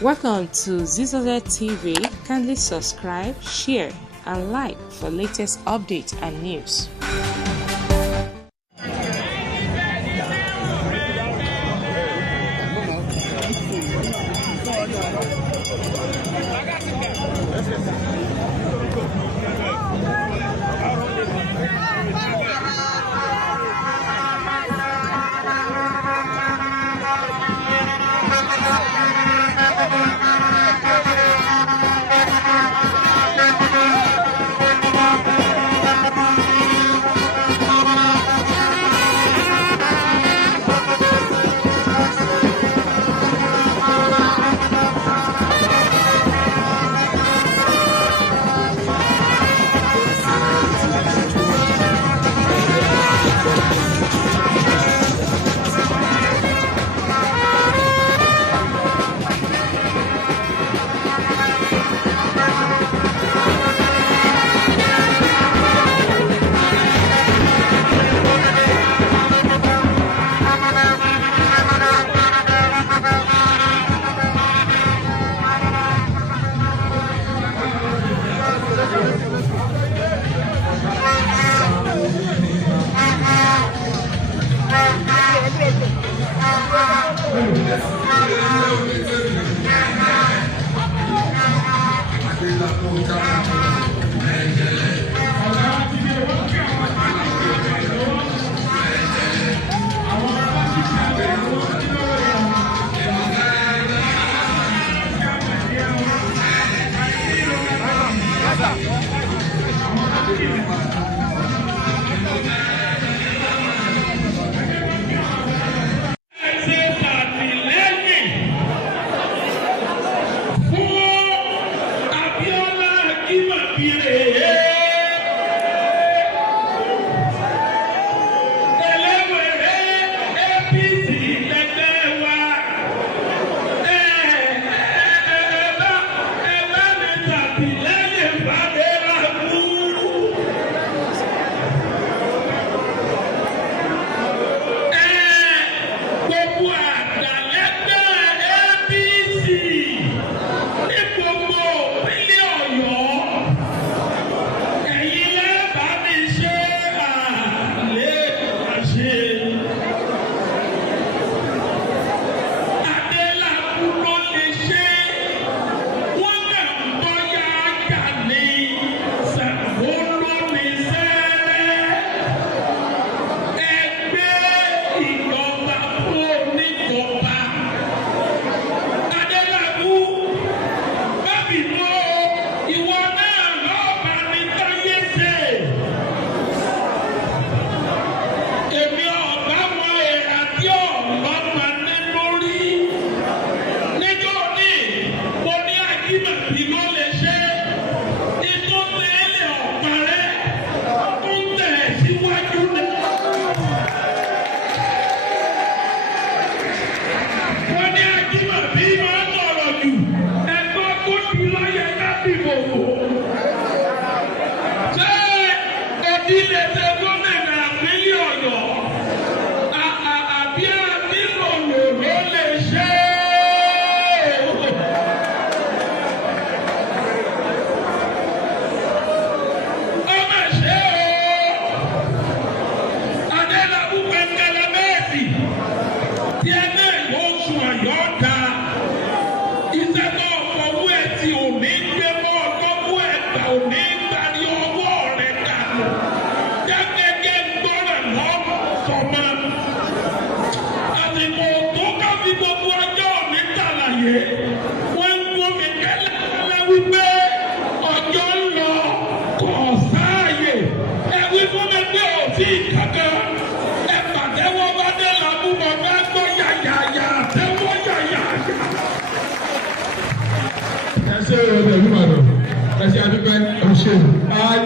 Welcome to ZZZ TV. Kindly subscribe, share, and like for latest updates and news.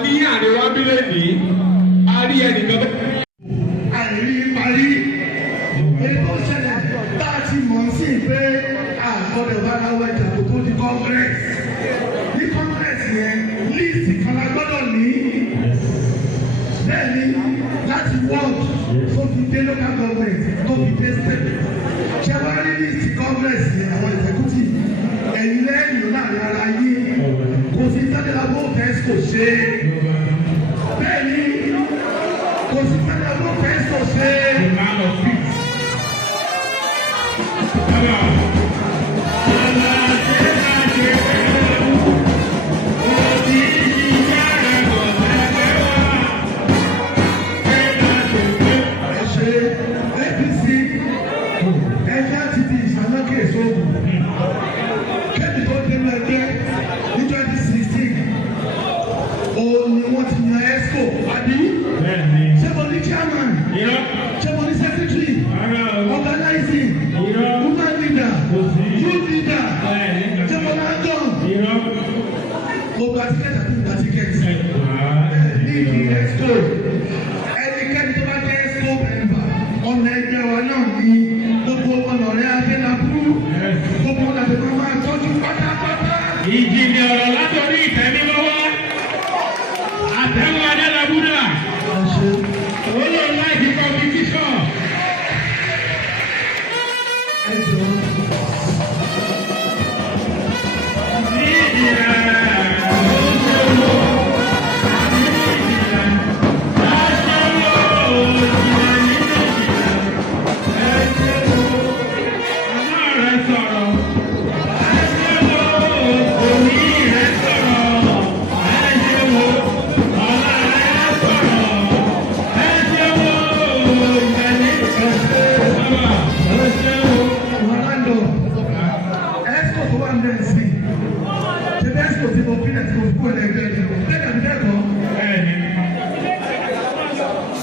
Ní àríwá bílẹ̀ ní a rí ẹnìkan tó. Àìrí parí ètò ìṣẹ̀lẹ̀ tá a ti mọ̀ sí pé àgbọ̀dọ̀ bá láwọ̀ ẹ̀jà tó tó di congress. Ní congress yẹn líìsì kan la gbọ́dọ̀ ní. Bẹ́ẹ̀ni láti ward tó fi dé local government tó fi dé state. Ṣé wàá rí líìsì congress yẹn àwọn executive Mo gba tíkẹ́tì àti ìgbà tíkẹ́tì. Ní ìdílé school, ẹnikẹ́ni tó bá jẹ́ school member, ọ̀nà ẹgbẹ́ wa náà ní gbogbo ọ̀nà rẹ̀ Adélabú, gbogbo ọ̀nà tó máa tọ́jú pátápátá. Ìjìnlẹ̀ ọ̀rọ̀ látọ̀rí ìtẹ́nilọ́wọ́. Àtẹ̀wọ́ Adélabú náà. Ó lọ láìsí competition. Ẹ jọ̀ọ́.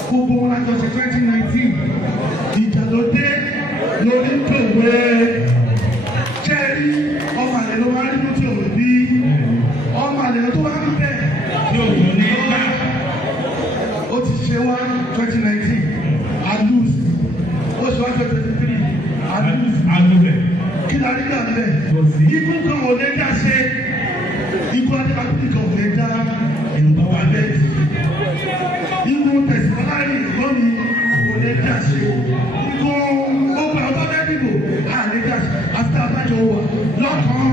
Gbogbo wọn lájọ ṣe 2019 ìjà ló dé lórí tòwé jẹ́rí ọmọ àlè ló máa ń rí tí òwe bí ọmọ àlè tó wá ń bẹ̀ yóò ní ìgbà ó ti ṣe wá 2019 alus ó ṣe wá 2023 alus kí la rí náà bẹ̀ ikú kan ò lè dá ṣe ikú adébákúndì kan ò lè dá ìrùbá wa bẹ́ẹ̀. Ikú tẹ̀síwájú lónìí kò lè dá sí o. Ikú ọgbà ọgbọ́dẹ́ dìbò à lè dá sí. Àti àbájọ wà lọ́kàn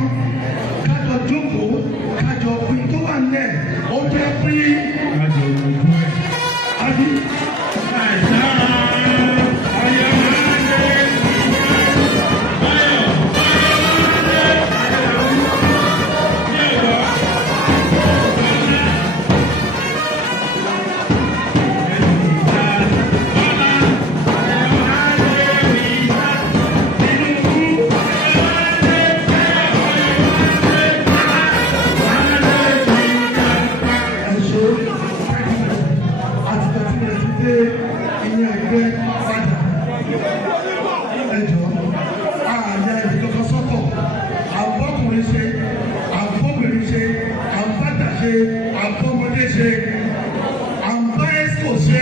kájọ jókòó kájọ pin tó wà nílẹ̀ ó jẹ́ pín. Kájọ òkú ẹ̀. Àbí. Àbọ̀mọdé ṣe, àbá Esco ṣe,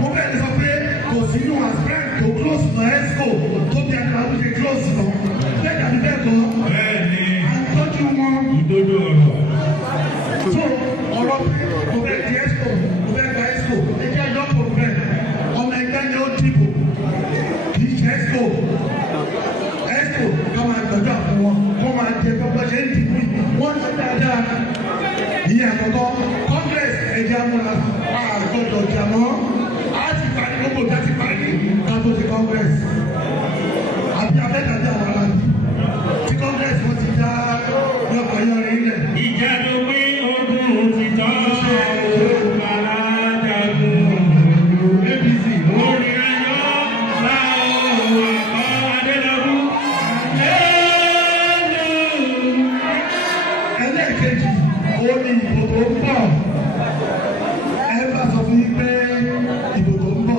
mo bẹ̀rẹ̀ sọ pé kò sí inú aspirant tó close mọ́ Esco tó bí Akarabu ṣe close lọ. Bẹ́ẹ̀ dàbí bẹ́ẹ̀ kọ́. Bẹ́ẹ̀ni. Àtọ́jú wọn. Ìdodo ọ̀rọ̀. So ọ̀rọ̀ mo bẹ̀ di Esco, mo bẹ̀ gba Esco, ẹjẹ́ ẹjọ́ kò bẹ̀. Ọmọ ẹgbẹ́ ni ó dìbò, kì í ṣe Esco. Esco kọ́ máa gbọ́dọ̀ fún wọn, kọ́ máa jẹ gbọ́dọ̀ ṣe ń dìbò yìí, wọ́n ṣe dáadáa. Ìyẹn àkọ́kọ́ Congress ẹ̀jẹ̀ amúra àgbọ̀dọ̀ jàmọ́ á ti parí gbogbo ìjà ti parí káàtó ti Congress àbí abẹ́tàjà wà láti ti Congress wọ́n ti dá yọkọ̀ yọrin ilẹ̀. Ìjà tó pín ogun ti tọ́ alájagun APC lórí ẹjọ́ láwọn àkọ́ Adélabú. Ẹlẹ́ẹ̀kejì ó ní ìbò tó ń bọ̀ ẹ bá sọ fún yín pé ìbò tó ń bọ̀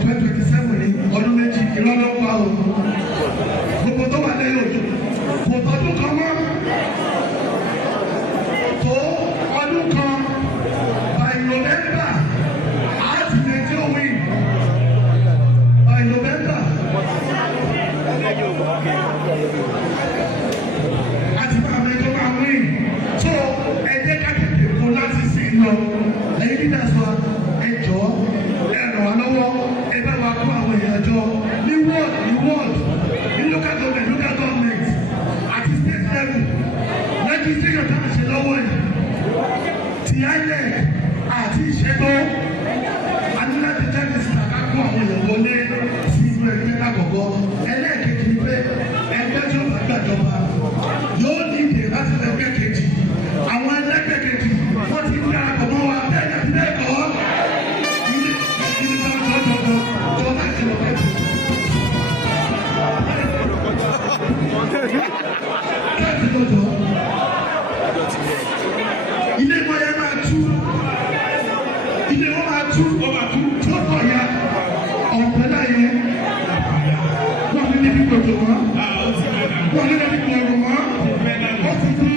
2027 ní ọdún méjì ìlọ́lọ́pàá o gbogbo tó wà lẹ́yìn òjò kò tọdún kan mọ́ tó ọdún kan by November àti nàìjíríà win by November àti bá àwọn ẹjọ́ máa win so ẹ jẹ́ ká tètè kó láti sí lọ ẹ̀yin bí náà sọ ẹ jọ ẹ ràn wá lọ́wọ́ ẹ bá wa kó àwọn èèyàn jọ ní ward ní local government àti state level legislature táwọn ṣe lọ́wọ́ yìí ti INEC àti ìṣẹ́gbọ́ adúláti jáde síta ká kó àwọn èèyàn wọlé sí inú ẹgbẹ́ lákọ̀ọ́kọ́ ẹlẹ́ẹ̀kejì ni pé ẹgbẹ́ tí ó bá gbàjọba yóò ní ìdè láti ẹgbẹ́ kejì àwọn ẹlẹ́gbẹ́ kejì wọ́n ti ń darapọ̀ mọ́ wa bẹ́ẹ̀ ni bẹ́ẹ̀ kọ́ ilé tó láti lọ bẹ́ẹ̀. Kẹ́ẹ̀tì lọ́jọ́ ilé wọn yẹn máa tú ilé wọn máa tú tí ó tọ̀ ya ọ̀pẹ náà yẹn wọ́n ní níbi gbòdò mọ́ wọ́n ní níbi gbòdò mọ́ wọ́n ti di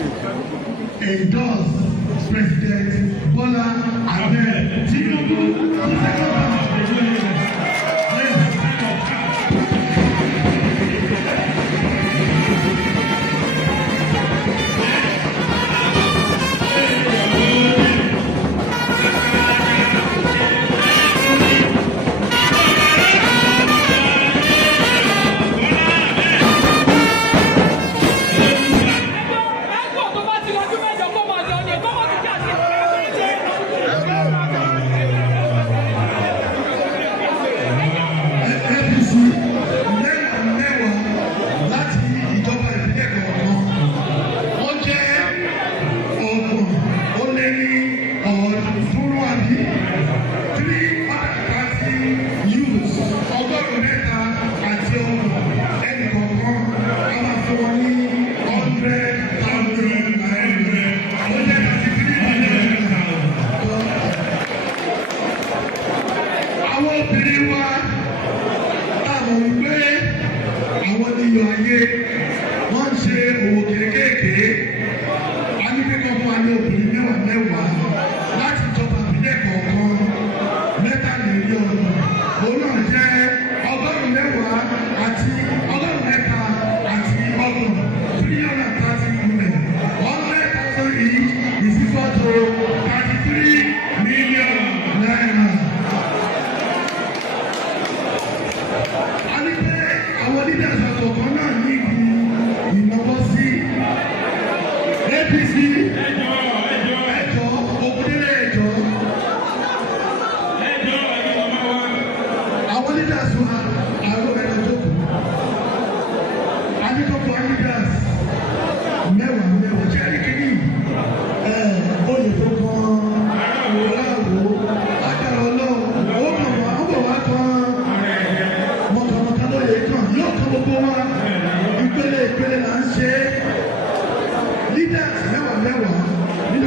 endorse President Bola Ahmed Tinubu to second term of the election. Wọ́n ṣe òwò kéékèèké, a ní pé kọ́ fún wa ní obìnrin mẹ́wàá láti ìjọba ìbílẹ̀ kọ̀ọ̀kan mẹ́tàlélọ́gbọ̀n. Òun náà jẹ́ ọgọ́rùn-ún mẹ́wàá àti ọgọ́rùn-ún mẹ́ta àti ọgbọ̀n 330 women. 100,000 each is equal to 33 million naira. A ní pé àwọn leaders àkọ́kọ́ náà ní ìnáwó sí APC ẹjọ́ òkúdélé ẹjọ́ àwọn leaders wa.